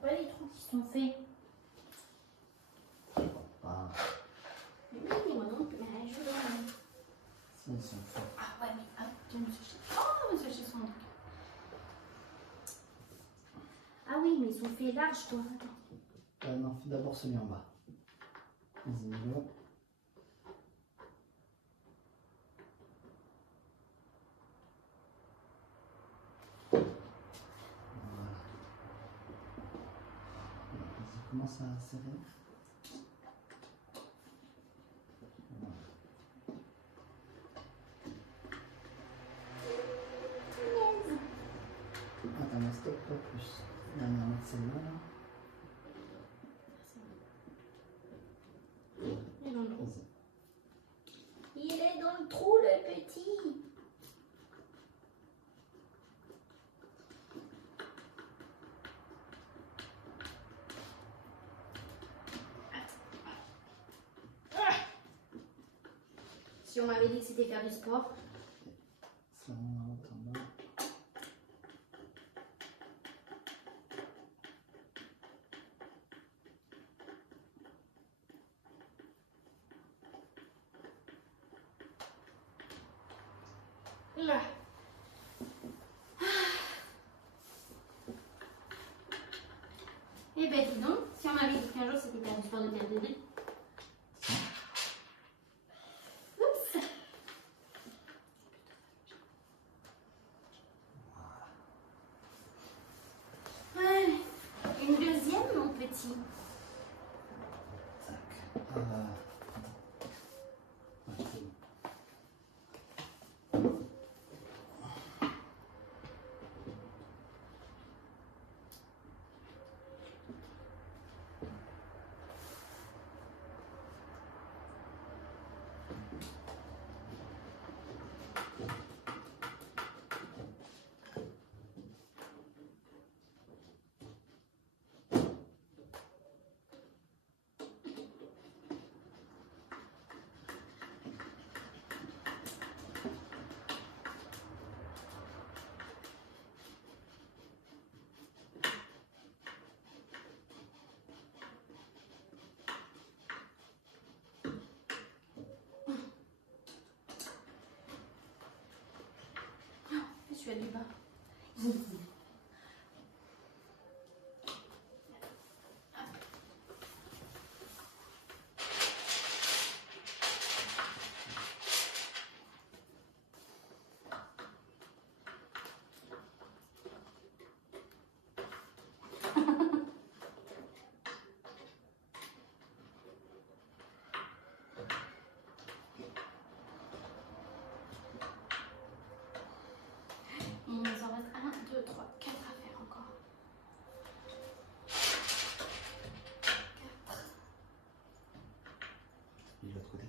pas les trous qui sont faits. Je crois pas. Mais oui, moi non plus. Mais je veux. Si, ils sont faits. Ah ouais, mais ah, tiens, monsieur Chez. Oh, monsieur Chez son truc. Ah oui, mais ils sont faits larges, quoi. Attends. Non, fais d'abord celui en bas. Vas-y, Milo. Voilà. Vas-y, commence à serrer. Voilà. Attends, mais stop, pas plus. On va mettre celle-là, là. Il est dans le trou. Vas-y. Il est dans le trou, le petit. Si on m'avait dit que c'était faire du sport. Ça, en bas. Là. Eh ben dis donc, si on m'avait dit qu'un jour c'était faire du sport de tête de dé. Oups. Ouais. Une deuxième, mon petit. Tac. Ouais, c'est bon. Je suis à du bas. Il nous en reste 1, 2, 3, 4 à faire encore. 4. Et de l'autre côté.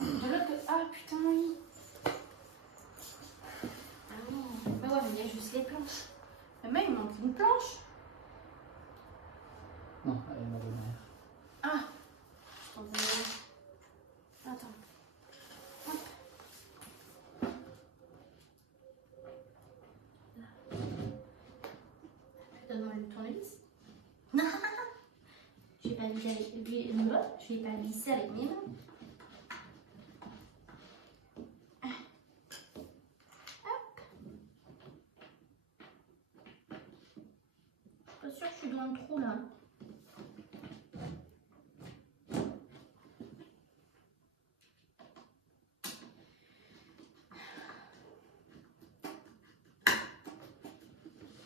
De l'autre côté. Ah putain, oui. Ah non. Bah ouais, mais il y a juste les planches. Mais même il manque une planche. Non, elle est dans le derrière. Ah. Je t'en veux. Attends. Hop. Là. Donne-moi le tournevis. Non. Je vais pas lisser avec lui. Je vais pas lisser avec mes mains. Hop. Je suis pas sûre que je suis dans le trou là.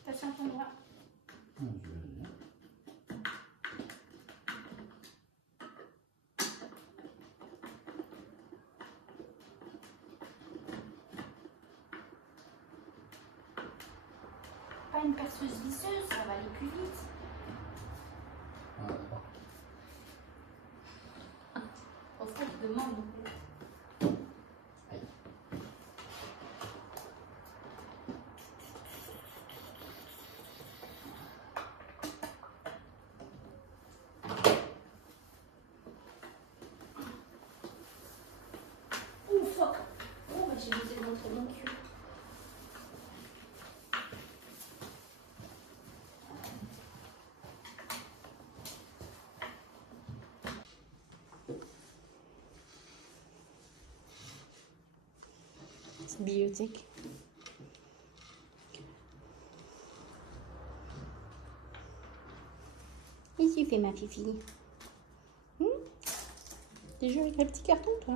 Patiente ton droit. Je vais aller. Pas une perceuse visseuse, ça va aller plus vite. Ah, d'accord. Pour ça, je demande. Aïe. Ouh, fuck. Oh, bah, j'ai osé montrer mon cul. bibliothèque. Qu'est-ce que tu fais, ma fifi? Tu joues avec le petit carton, toi?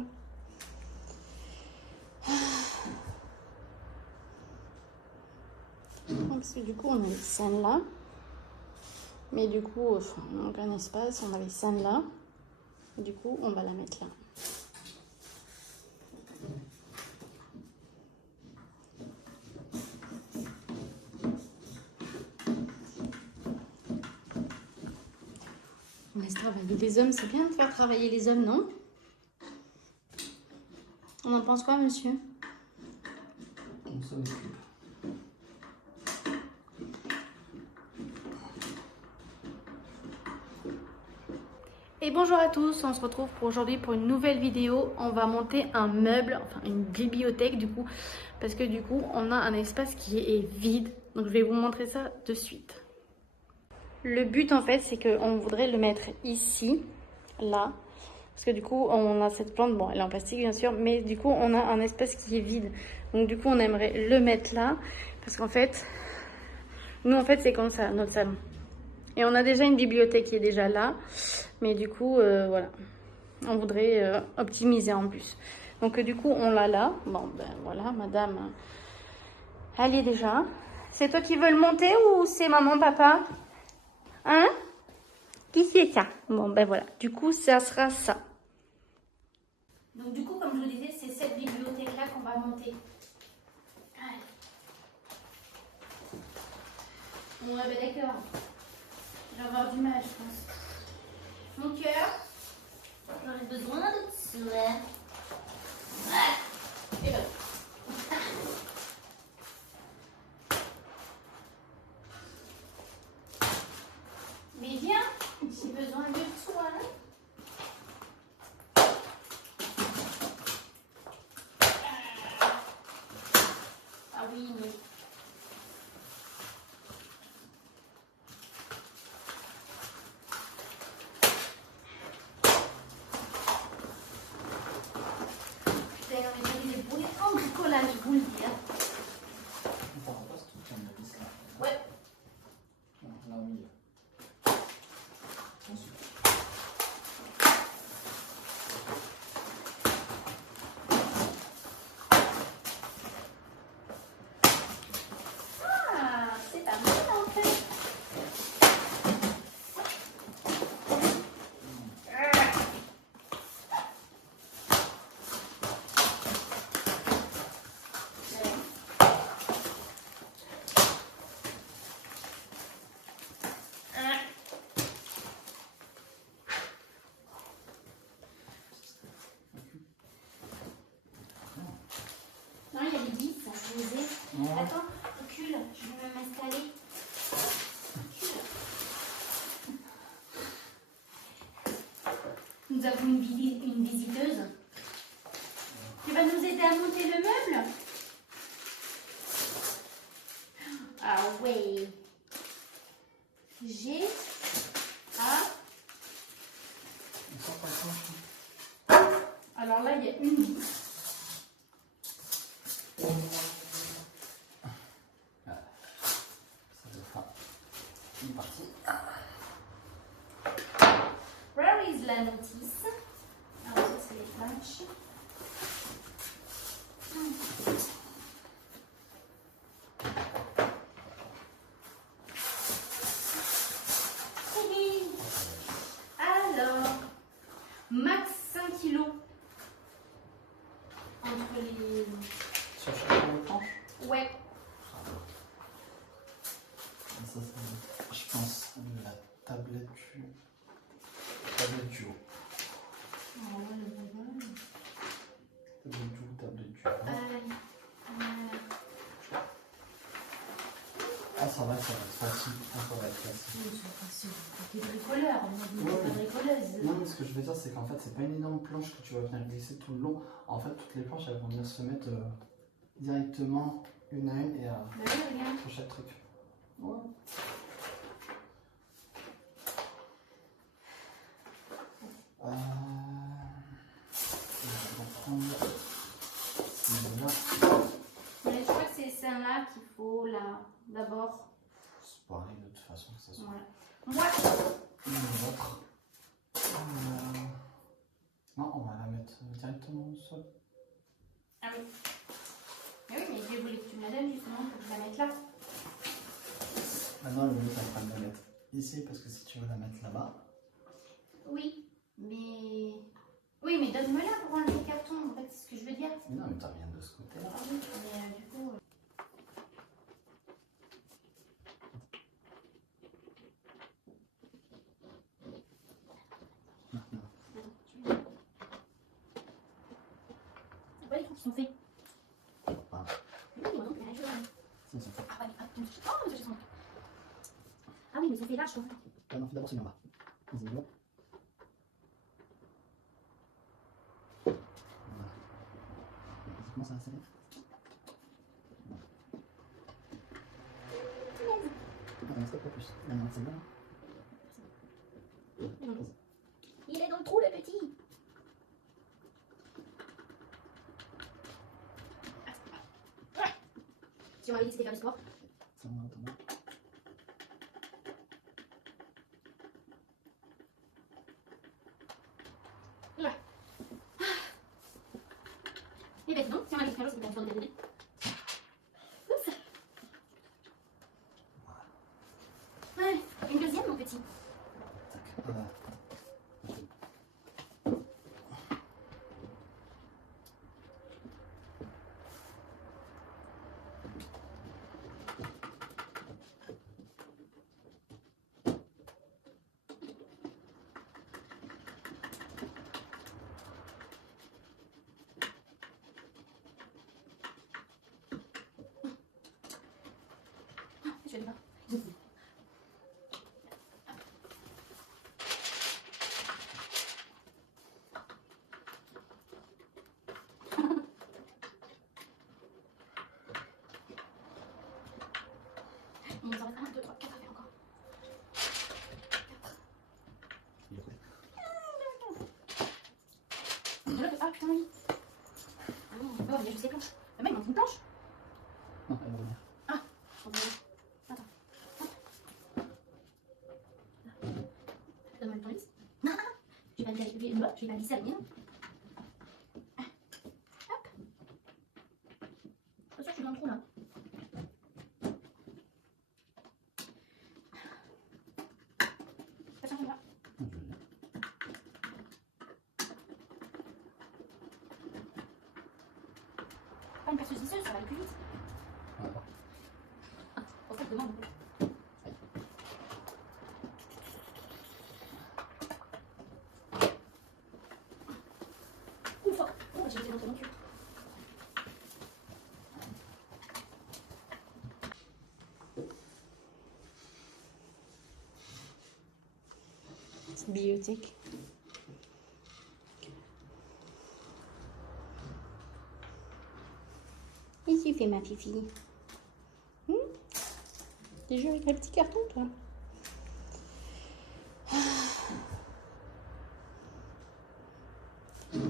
Parce que du coup, on a les scènes là. Mais du coup, enfin, on n'a aucun espace. On a les scènes là. Et du coup, on va la mettre là. On laisse travailler les hommes. C'est bien de faire travailler les hommes, non? On en pense quoi, monsieur? On s'en occupe. Et bonjour à tous, on se retrouve pour aujourd'hui pour une nouvelle vidéo. On va monter un meuble, enfin une bibliothèque du coup, parce que du coup on a un espace qui est vide. Donc je vais vous montrer ça de suite. Le but en fait c'est qu'on voudrait le mettre ici, là, parce que du coup on a cette plante, bon elle est en plastique bien sûr, mais du coup on a un espace qui est vide. Donc du coup on aimerait le mettre là, parce qu'en fait, nous en fait c'est comme ça notre salon. Et on a déjà une bibliothèque qui est déjà là. Mais du coup, voilà. On voudrait optimiser en plus. Donc du coup, on l'a là. Bon, ben voilà, madame. Elle y est déjà. C'est toi qui veux le monter ou c'est maman, papa? Hein? Qui c'est ça? Bon, ben voilà. Du coup, ça sera ça. Donc du coup, comme je vous disais, c'est cette bibliothèque-là qu'on va monter. Allez. Bon, ouais, ben d'accord. Je vais avoir du mal, je pense. Mon cœur, j'aurais besoin de cela. Voilà. Et voilà. Mais viens, j'ai besoin de toi. Ah oui, mais... Putain, on est des boulettes en bricolage, je vous le dis. On part en place tout le temps de vis là. Ouais. Non, là au milieu. Ensuite. Ah, c'est pas mal en fait. Non, il y a des vis à poser. Non. Attends, recule, je vais m'installer. Recule. Nous avons une visiteuse. Tu vas nous aider à monter le meuble? Ah ouais. G A. On sort pas le temps. Alors là, il y a une vis. Ça doit faire une partie. Where is la notice? Alors ça, c'est les planches. Alors, max 5 kilos entre les... Sur chaque planche. Ouais. Ça, je pense, la tablette du... Tablette du haut. Oh, ouais, le bon. Tablette du haut, tablette du haut. Ah, ça va être facile. Ah, ça va être facile. T'es bricoleur, moi je ne suis pas bricoleuse. Non, mais ce que je veux dire, c'est qu'en fait, c'est pas une énorme planche que tu vas venir glisser tout le long. En fait, toutes les planches, elles vont venir se mettre directement une à une et Bah oui, regarde. sur chaque truc. Ouais. On va prendre celui-là. C'est pareil de toute façon, que ça soit. Voilà. Moi, L'autre. Non, on va la mettre directement au sol. ah oui. Mais oui, mais je voulais que tu me la donnes justement pour que je la mette là. Maintenant, le mieux, c'est de la mettre ici, parce que si tu veux la mettre là-bas. Oui, mais. Oui, mais donne-me-la pour enlever le carton, en fait, c'est ce que je veux dire. Mais non, mais t'as rien de ce côté-là. Ah oui, mais du coup. C'est quoi les trucs qui sont faits? Ah. Oui, moi non, mais je... Si, si. Ah ouais, attends, oh, mais je sens. Ah oui, mais c'est fait là, je comprends. Ah non, fais d'abord celui-là en bas. Vas-y, go. Voilà. Vas-y, commence à serrer. Allez, stop, pas plus. Maintenant, c'est bon. Il est dans le trou, le petit. Si on m'avait dit que c'était faire du sport. Ça, on va attendre. Ouais. Et ben non, si on m'avait dit que faire c'était faire du sport. Oups. Ouais, une deuxième, mon petit. Tac. Voilà. Je vais pas. Il nous en reste 1, 2, 3, 4 à faire encore. 4. Il est prêt. Ah putain, oui. Ah non, oh, il y a juste les planches. Ah, mais il manque une planche. Non, elle va revenir. Ah, je comprends. Attends. Donne-moi le tournevis. Non, je vais pas glisser à la mienne. Hop. Attention, je suis dans le trou là. Attention, là. Je veux bien. Pas une perceuse visseuse, ça va aller plus vite. Voilà. Pour ça, je demande. Ouh, fuck. Oh, j'ai été dans ton cul. Bibliothèque. Qu'est-ce que tu fais, ma fifi? Tu joues avec les petits cartons, toi?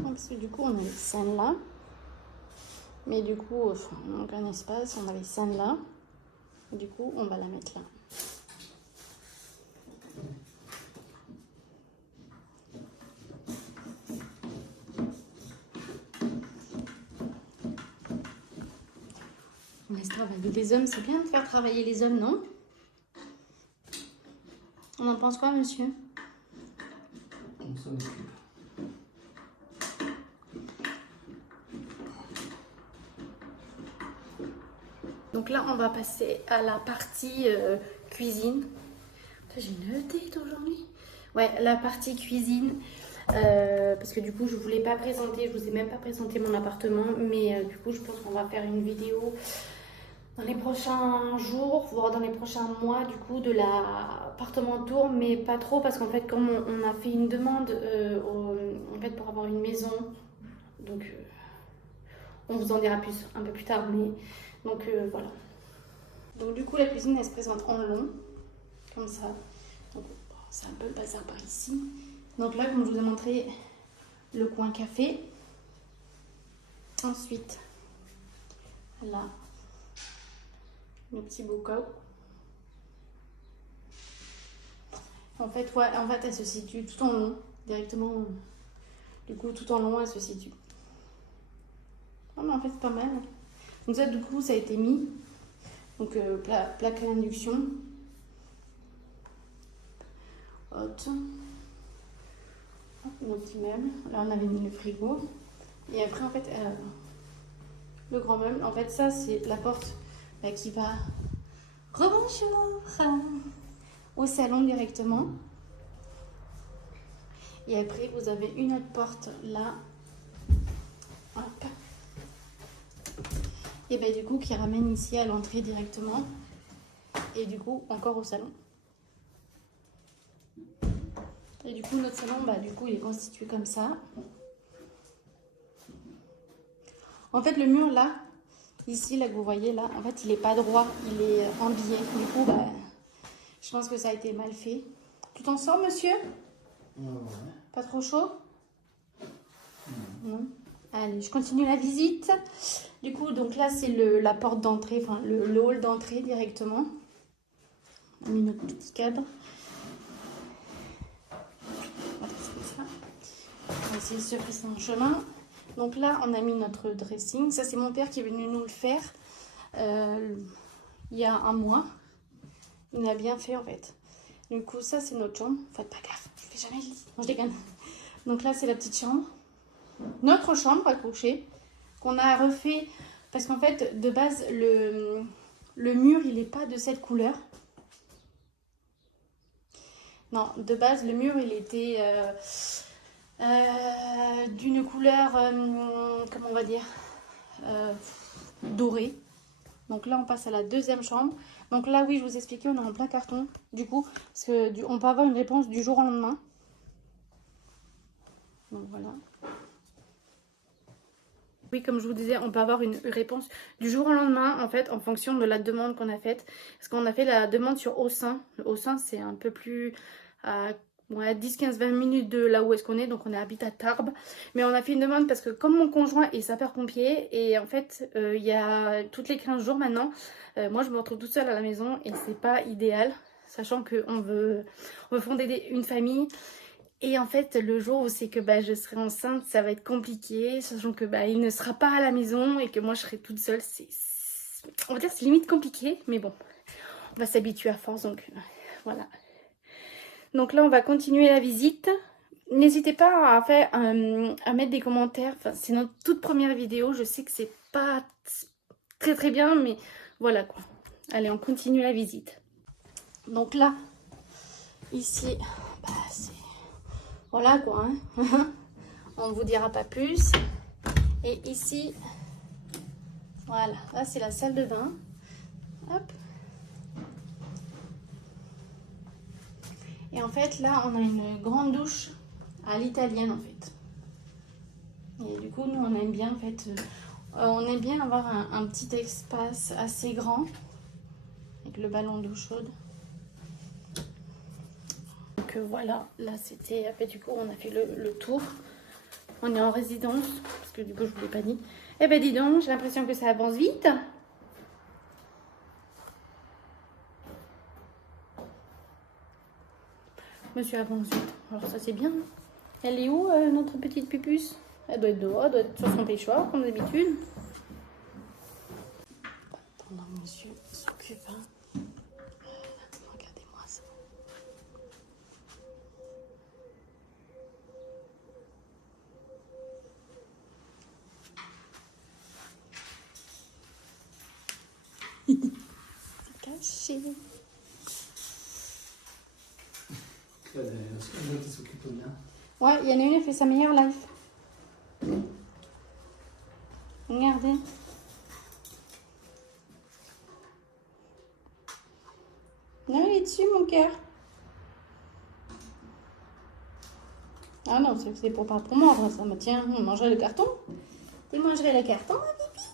Parce que du coup, on a les scènes là. Mais du coup, enfin, on n'a aucun espace. On a les scènes là. Et du coup, on va la mettre là. On laisse travailler les hommes. C'est bien de faire travailler les hommes, non? On en pense quoi, monsieur? On s'en occupe. Donc là, on va passer à la partie cuisine. J'ai une tête aujourd'hui. Ouais, la partie cuisine. Parce que du coup, je voulais pas présenter, je vous ai même pas présenté mon appartement. Mais du coup, je pense qu'on va faire une vidéo dans les prochains jours, voire dans les prochains mois, du coup, de l'appartement tour. Mais pas trop, parce qu'en fait, comme on a fait une demande en fait, pour avoir une maison, donc on vous en dira plus un peu plus tard. Mais donc voilà. Donc du coup, la cuisine, elle se présente en long, comme ça. Donc c'est un peu le bazar par ici. Donc là, comme je vous ai montré, le coin café. Ensuite, là, le petit bocal. En fait, ouais, en fait, elle se situe tout en long, directement. Du coup, tout en long, elle se situe. Oh, mais en fait, c'est pas mal. Donc ça, du coup, ça a été mis. Donc, plaque à induction. Haute. Mon petit meuble. Là, on avait mis le frigo. Et après, en fait, le grand meuble. En fait, ça, c'est la porte qui va... Rebonjour au salon directement. Et après, vous avez une autre porte là. Hop. Et ben du coup, qui ramène ici à l'entrée directement. Et du coup, encore au salon. Et du coup, notre salon, bah, du coup, il est constitué comme ça. En fait, le mur là, ici, là que vous voyez là, en fait, il n'est pas droit, il est en biais. Du coup, bah, je pense que ça a été mal fait. Tout ensemble, monsieur? Ouais. Pas trop chaud? Non. Allez, je continue la visite. Du coup, donc là, c'est la porte d'entrée, enfin le hall d'entrée directement. On a mis notre petit cadre. On va essayer de se faire un chemin. Donc là, on a mis notre dressing. Ça, c'est mon père qui est venu nous le faire il y a un mois. Il a bien fait, en fait. Du coup, ça, c'est notre chambre. Faites pas gaffe, je fais jamais le lit. Non, je déconne. Donc là, c'est la petite chambre. Notre chambre à coucher, qu'on a refait. Parce qu'en fait, de base, le mur, il n'est pas de cette couleur. Non, de base, le mur, il était d'une couleur, comment on va dire, dorée. Donc là, on passe à la deuxième chambre. Donc là, oui, je vous expliquais, on est en plein carton, du coup, parce que on peut avoir une réponse du jour au lendemain. Donc voilà. Oui, comme je vous disais, on peut avoir une réponse du jour au lendemain, en fait, en fonction de la demande qu'on a faite. Parce qu'on a fait la demande sur Haussin. Le Haussin, c'est un peu plus à 10, 15, 20 minutes de là où est-ce qu'on est. Donc, on habite à Tarbes. Mais on a fait une demande parce que comme mon conjoint est sapeur-pompier, et en fait, il y a toutes les 15 jours maintenant, moi, je me retrouve toute seule à la maison et c'est pas idéal. Sachant qu'on veut fonder une famille. Et en fait, le jour où c'est que je serai enceinte, ça va être compliqué, sachant que il ne sera pas à la maison et que moi je serai toute seule. On va dire c'est limite compliqué, mais bon, on va s'habituer à force, donc voilà. Donc là, on va continuer la visite. N'hésitez pas à mettre des commentaires. Enfin, c'est notre toute première vidéo. Je sais que c'est pas très très bien, mais voilà quoi. Allez, on continue la visite. Donc là, ici, c'est... Voilà quoi, hein. On ne vous dira pas plus. Et ici, voilà, là c'est la salle de bain. Hop. Et en fait, là, on a une grande douche à l'italienne en fait. Et du coup, nous, on aime bien en fait, on aime bien avoir un petit espace assez grand avec le ballon d'eau chaude. Donc voilà, là c'était, après du coup, on a fait le tour. On est en résidence, parce que du coup, je vous l'ai pas dit. Eh ben dis donc, j'ai l'impression que ça avance vite. Monsieur avance vite. Alors ça, c'est bien. Elle est où, notre petite pupuce? Elle doit être dehors, elle doit être sur son pêchoir, comme d'habitude. Pendant que monsieur s'occupe, hein. Regardez-moi ça. C'est caché. Il y a des qui s'occupent bien. Ouais, il y en a une, elle fait sa meilleure life. Regardez. Non, il est dessus, mon cœur. Ah non, c'est pas pour moi, après, ça me tient. On mangerait le carton. Tu mangerais le carton, ma pipi?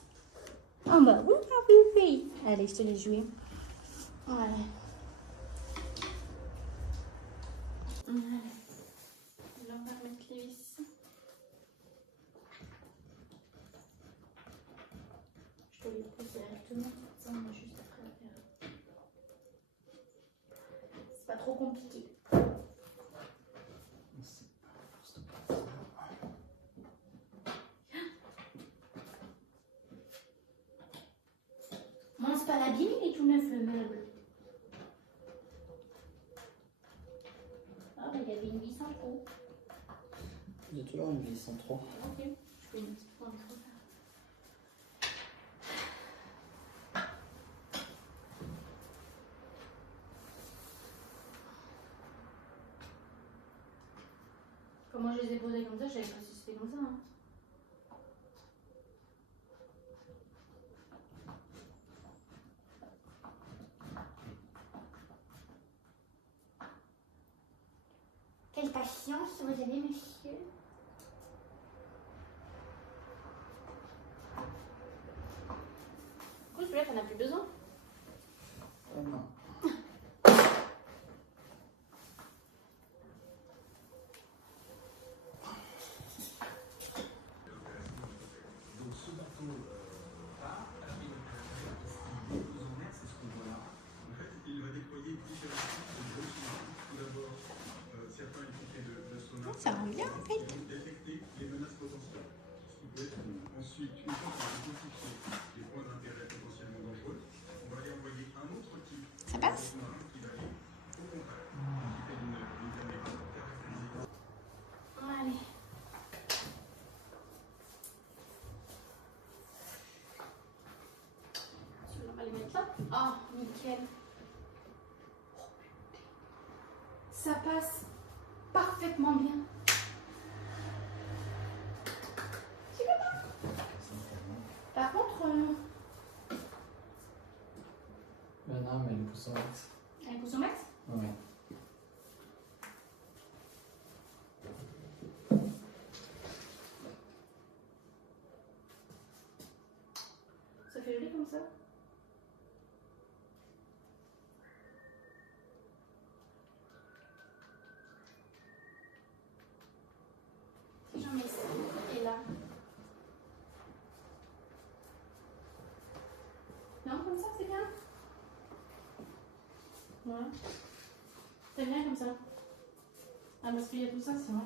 Ah bah oui, ma pipi. Allez, je te l'ai joué. Voilà. Allez. Là, on va mettre les vis. Je te les pose directement. Ça, on a juste après à faire. C'est pas trop compliqué. abîmé, il est tout neuf le meuble. Ah, bah il y avait une vis en trop. Il y a toujours une vis en trop. Ok, je fais une petite pointe comme ça. Comment je les ai posés comme ça, je savais pas si c'était comme ça. Hein. Quelle patience vous avez, monsieur. Du coup, celui-là, t'en as plus besoin. Non. Donc ce bateau part, alors il va faire ici, aux en mer, c'est ce qu'on voit là. En fait, il va déployer différents types de gros sous-marins. Tout d'abord, certains ils font de sonar. Ça rend bien en fait. Ils vont détecter les menaces potentielles. Ce qui peut être ensuite, une fois qu'on a identifié les points d'intérêt potentiellement dangereux, on va aller envoyer un autre type Ça de passe? sous-marin qui va aller au contact, qui fait une caméra caractérisée. Allez. On va les mettre là. Ah, nickel. Ça passe parfaitement bien. Tu veux pas? Par contre, Non, mais les poussons max. elle pousse au max. Ouais. Ça fait joli comme ça. Si j'en mets ici et là. Non, comme ça, c'est bien. Ouais. C'est bien comme ça. Ah, parce qu'il y a tout ça, c'est vrai.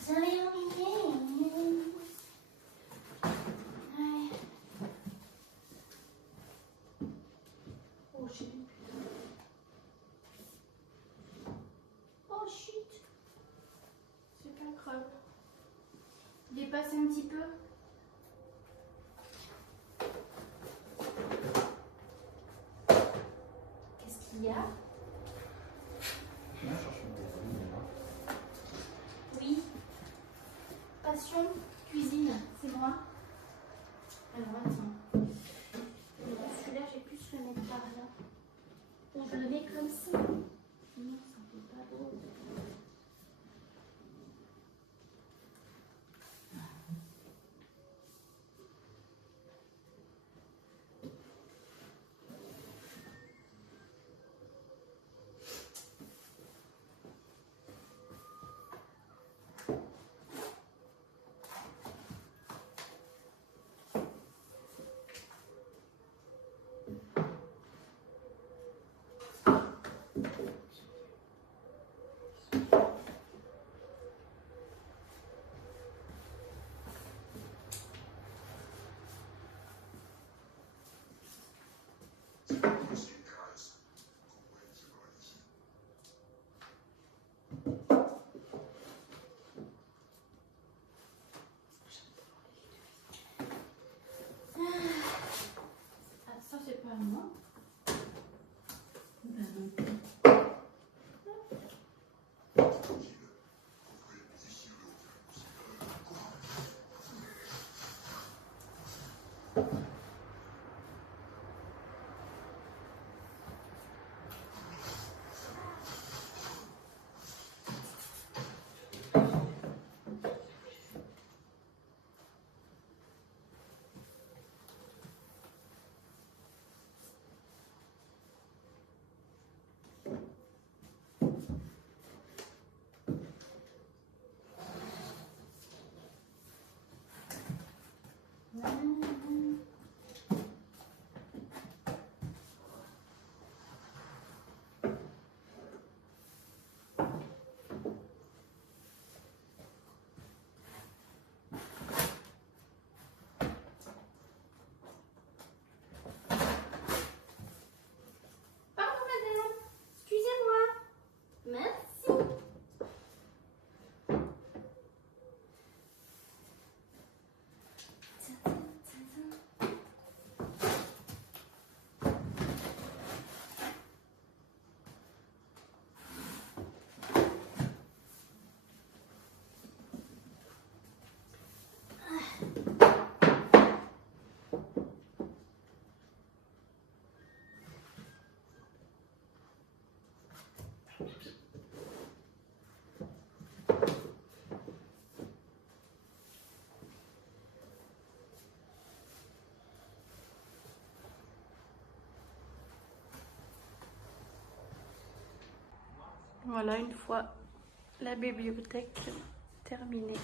Ça y est, ouais. Oh shit. Oh shit. C'est pas grave. Dépasse un petit peu. Qu'est-ce qu'il y a? Viens chercher mon téléphone, là. Oui. Passion, cuisine, c'est moi. Alors attends. Celui-là, j'ai plus le mettre par là. Ou je le mets comme ça. Non, ça fait pas beau. Voilà, une fois la bibliothèque terminée.